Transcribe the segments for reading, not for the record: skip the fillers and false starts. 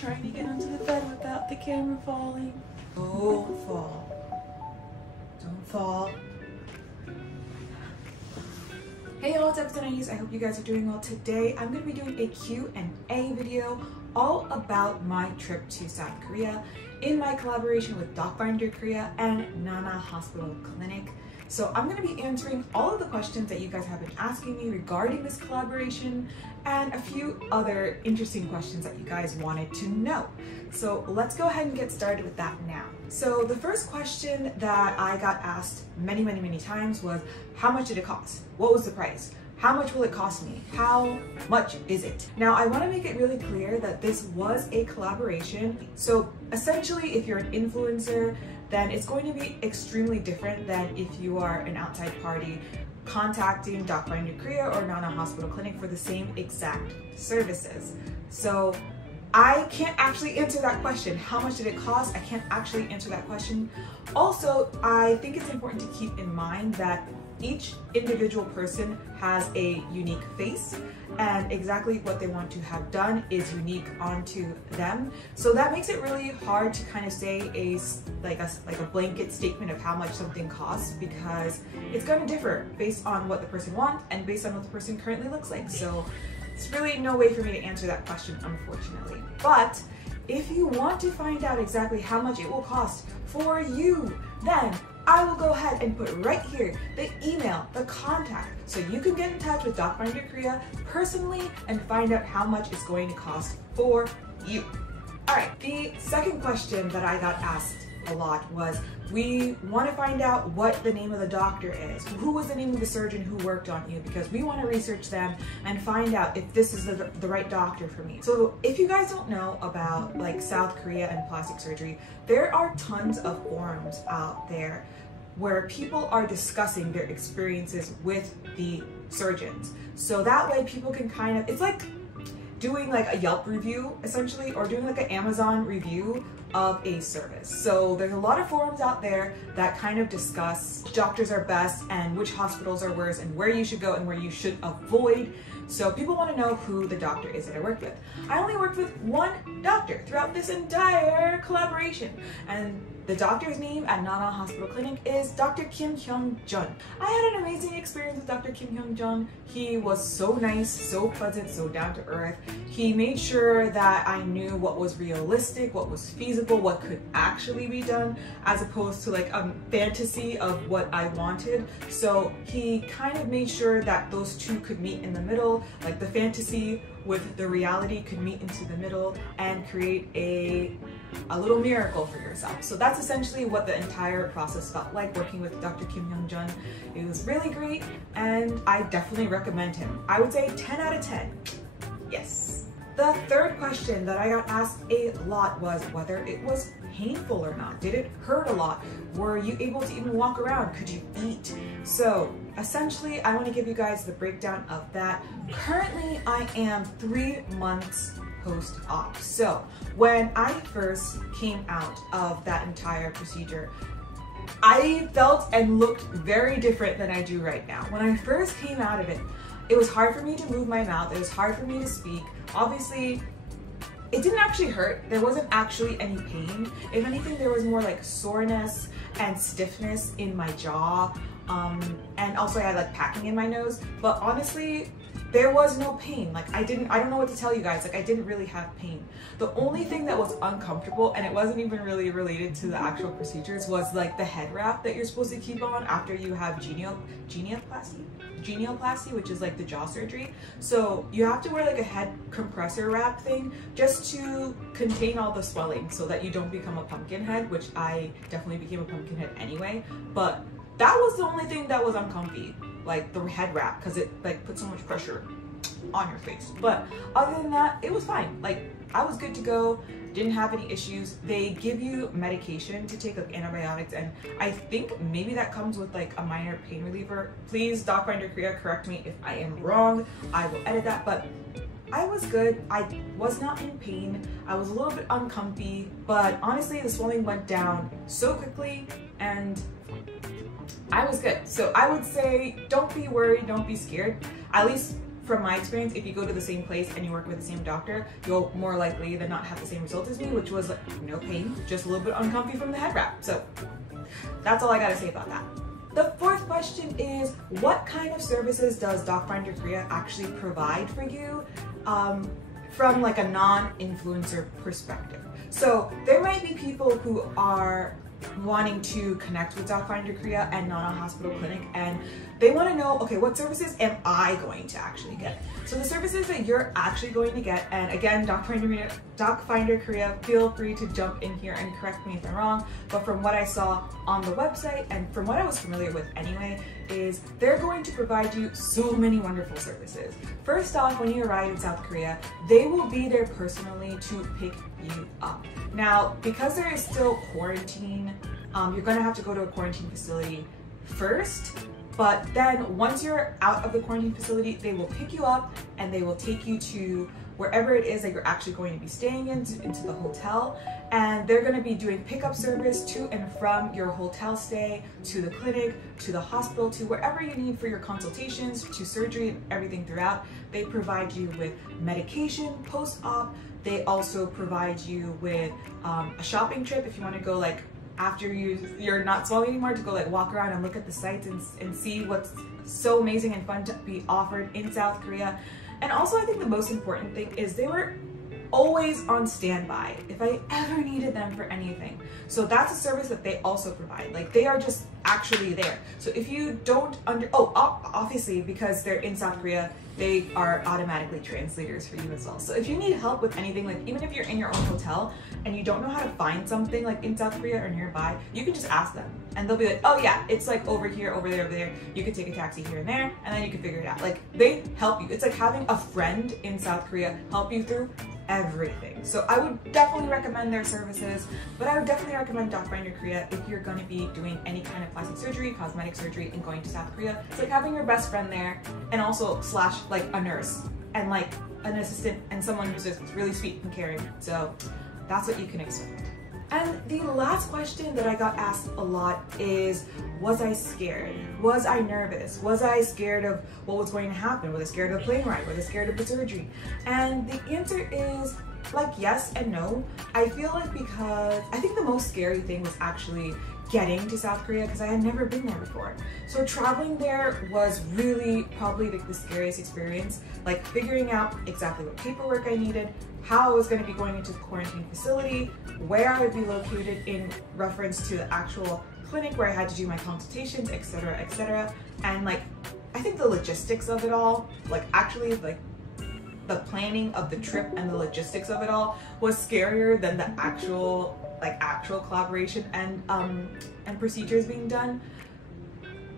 trying to get onto the bed without the camera falling. Don't fall. Don't fall. Hey y'all, it's episode 90s. I hope you guys are doing well. Today I'm going to be doing a Q&A video all about my trip to South Korea in my collaboration with Docfinderkorea and Nana Hospital Clinic. So I'm going to be answering all of the questions that you guys have been asking me regarding this collaboration and a few other interesting questions that you guys wanted to know. So let's go ahead and get started with that now. So the first question that I got asked many times was, how much did it cost? What was the price? How much will it cost me? How much is it? Now, I want to make it really clear that this was a collaboration. So essentially, if you're an influencer, then it's going to be extremely different than if you are an outside party contacting Docfinderkorea or Nana Hospital Clinic for the same exact services. So I can't actually answer that question. How much did it cost? I can't actually answer that question. Also, I think it's important to keep in mind that each individual person has a unique face, and exactly what they want to have done is unique onto them. So that makes it really hard to kind of say a blanket statement of how much something costs, because it's going to differ based on what the person wants and based on what the person currently looks like. So it's really no way for me to answer that question, unfortunately. But if you want to find out exactly how much it will cost for you, then I will go ahead and put right here the email, the contact, so you can get in touch with Docfinderkorea personally and find out how much it's going to cost for you. All right, the second question that I got asked a lot was, we want to find out what the name of the doctor is. Who was the name of the surgeon who worked on you? Because we want to research them and find out if this is the right doctor for me. So if you guys don't know about like South Korea and plastic surgery, there are tons of forums out there where people are discussing their experiences with the surgeons. So that way people can kind of, it's like doing like a Yelp review essentially, or doing like an Amazon review of a service. So there's a lot of forums out there that kind of discuss which doctors are best and which hospitals are worse and where you should go and where you should avoid. So people want to know who the doctor is that I worked with. I only worked with one doctor throughout this entire collaboration, and the doctor's name at Nana Hospital Clinic is Dr. Kim Hyung-jun. I had an amazing experience with Dr. Kim Hyung-jun. He was so nice, so pleasant, so down to earth. He made sure that I knew what was realistic, what was feasible, what could actually be done, as opposed to like a fantasy of what I wanted. So he kind of made sure that those two could meet in the middle, like the fantasy with the reality could meet into the middle and create a little miracle for yourself. So that's essentially what the entire process felt like working with Dr. Kim Hyung-jun. It was really great, and I definitely recommend him. I would say 10 out of 10. Yes. The third question that I got asked a lot was whether it was painful or not. Did it hurt a lot? Were you able to even walk around? Could you eat? So essentially, I want to give you guys the breakdown of that. Currently, I am 3 months post-op. So when I first came out of that entire procedure, I felt and looked very different than I do right now. When I first came out of it, it was hard for me to move my mouth. It was hard for me to speak. Obviously, it didn't actually hurt. There wasn't actually any pain. If anything, there was more like soreness and stiffness in my jaw. And also I had like packing in my nose. But honestly, there was no pain. Like I don't know what to tell you guys. Like I didn't really have pain. The only thing that was uncomfortable, and it wasn't even really related to the actual procedures, was like the head wrap that you're supposed to keep on after you have genioplasty, which is like the jaw surgery. So you have to wear like a head compressor wrap thing just to contain all the swelling so that you don't become a pumpkin head, which I definitely became a pumpkin head anyway. But that was the only thing that was uncomfy, like the head wrap, because it like put so much pressure on your face. But other than that, it was fine. Like I was good to go, didn't have any issues. They give you medication to take, like antibiotics, and I think maybe that comes with like a minor pain reliever. Please, Docfinderkorea, correct me if I am wrong. I will edit that, but I was good. I was not in pain. I was a little bit uncomfy, but honestly, the swelling went down so quickly and I was good. So I would say don't be worried, don't be scared. At least from my experience, if you go to the same place and you work with the same doctor, you'll more likely than not have the same result as me, which was like no pain, just a little bit uncomfy from the head wrap. So that's all I gotta say about that. The fourth question is, what kind of services does Docfinderkorea actually provide for you from like a non-influencer perspective? So there might be people who are wanting to connect with Docfinderkorea and not a hospital clinic, and they want to know, okay, what services am I going to actually get? So the services that you're actually going to get, and again, Docfinderkorea, feel free to jump in here and correct me if I'm wrong, but from what I saw on the website and from what I was familiar with anyway, is they're going to provide you so many wonderful services. First off, when you arrive in South Korea, they will be there personally to pick you up. Now, because there is still quarantine, you're gonna have to go to a quarantine facility first, but then once you're out of the quarantine facility, they will pick you up and they will take you to wherever it is that you're actually going to be staying into the hotel, and they're going to be doing pickup service to and from your hotel stay, to the clinic, to the hospital, to wherever you need for your consultations, to surgery, everything throughout. They provide you with medication post-op. They also provide you with a shopping trip if you want to go like after you're not swelling anymore, to go like walk around and look at the sites and see what's so amazing and fun to be offered in South Korea. And also, I think the most important thing is they were always on standby if I ever needed them for anything. So that's a service that they also provide. Like, they are just actually there. So if you don't obviously, because they're in South Korea, they are automatically translators for you as well. So if you need help with anything, like even if you're in your own hotel and you don't know how to find something like in South Korea or nearby, you can just ask them and they'll be like, oh yeah, it's like over here, over there, over there. You could take a taxi here and there, and then you can figure it out. Like, they help you. It's like having a friend in South Korea help you through everything. So I would definitely recommend their services, but I would definitely recommend Docfinderkorea if you're going to be doing any kind of plastic surgery, cosmetic surgery, and going to South Korea. It's like having your best friend there, and also slash like a nurse and like an assistant and someone who's just really sweet and caring. So that's what you can expect. And the last question that I got asked a lot is, was I scared? Was I nervous? Was I scared of what was going to happen? Was I scared of the plane ride? Was I scared of the surgery? And the answer is like yes and no. I feel like, because I think the most scary thing was actually getting to South Korea, because I had never been there before. So traveling there was really probably the scariest experience, like figuring out exactly what paperwork I needed, how I was going to be going into the quarantine facility, where I would be located in reference to the actual clinic where I had to do my consultations, etc., and like I think the logistics of it all, like actually like the planning of the trip and the logistics of it all was scarier than the actual collaboration and procedures being done.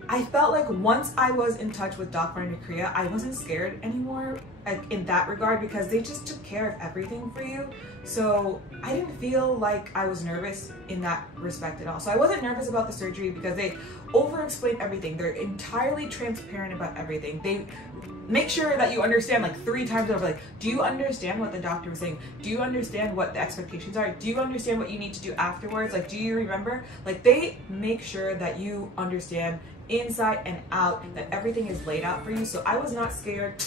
I felt like once I was in touch with Docfinderkorea, I wasn't scared anymore, like in that regard, because they just took care of everything for you. So I didn't feel like I was nervous in that respect at all. So I wasn't nervous about the surgery because they over-explain everything. They're entirely transparent about everything. They make sure that you understand like 3 times over, like, do you understand what the doctor was saying? Do you understand what the expectations are? Do you understand what you need to do afterwards? Like, do you remember? Like, they make sure that you understand inside and out, that everything is laid out for you. So I was not scared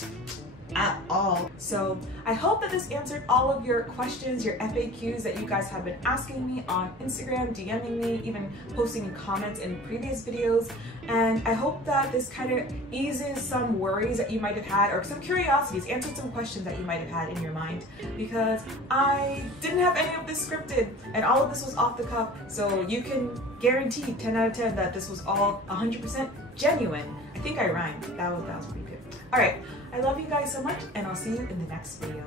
at all. So I hope that this answered all of your questions, your FAQs that you guys have been asking me on Instagram, DMing me, even posting in comments in previous videos. And I hope that this kind of eases some worries that you might have had, or some curiosities, answered some questions that you might have had in your mind, because I didn't have any of this scripted and all of this was off the cuff. So you can guarantee 10 out of 10 that this was all 100% genuine. I think I rhymed. That was pretty good. All right. I love you guys so much, and I'll see you in the next video.